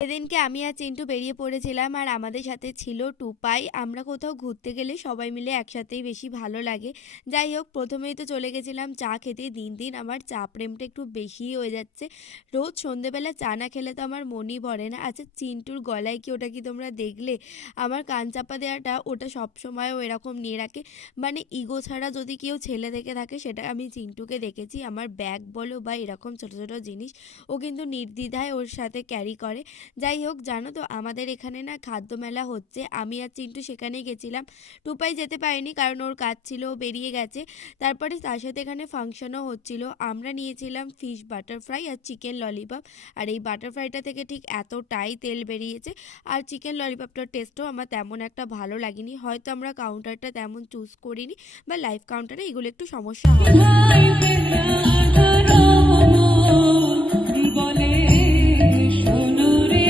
সেদিনকে আমি আর চিন্টু বেরিয়ে পড়েছিলাম আর আমাদের সাথে ছিল টুপাই। আমরা কোথাও ঘুরতে গেলে সবাই মিলে একসাথেই বেশি ভালো লাগে। যাই হোক, প্রথমেই তো চলে গেছিলাম চা খেতে। দিন দিন আমার চা প্রেমটা একটু বেশিই হয়ে যাচ্ছে। রোজ সন্ধেবেলা চা না খেলে তো আমার মনই ভরে না। আচ্ছা, চিন্টুর গলায় কি ওটা কি তোমরা দেখলে? আমার কান চাপা দেওয়াটা ওটা সবসময় ও এরকম নিয়ে রাখে। মানে ইগো ছাড়া যদি কেউ ছেলে দেখে থাকে সেটা আমি চিন্টুকে দেখেছি। আমার ব্যাগ বলো বা এরকম ছোট ছোট জিনিস ও কিন্তু নির্দ্বিধায় ওর সাথে ক্যারি করে। যাই হোক, জানো তো আমাদের এখানে না খাদ্য মেলা হচ্ছে। আমি আর চিন্টু সেখানেই গেছিলাম। টুপাই যেতে পারেনি কারণ ওর কাজ ছিল, ও বেরিয়ে গেছে। তারপরে তার সাথে এখানে ফাংশনও হচ্ছিল। আমরা নিয়েছিলাম ফিশ বাটারফ্রাই আর চিকেন ললিপপ। আর এই বাটারফ্রাইটা থেকে ঠিক এতটাই তেল বেরিয়েছে। আর চিকেন ললিপপটার টেস্টও আমার তেমন একটা ভালো লাগেনি। হয়তো আমরা কাউন্টারটা তেমন চুজ করিনি বা লাইভ কাউন্টারে এগুলো একটু সমস্যা হয়।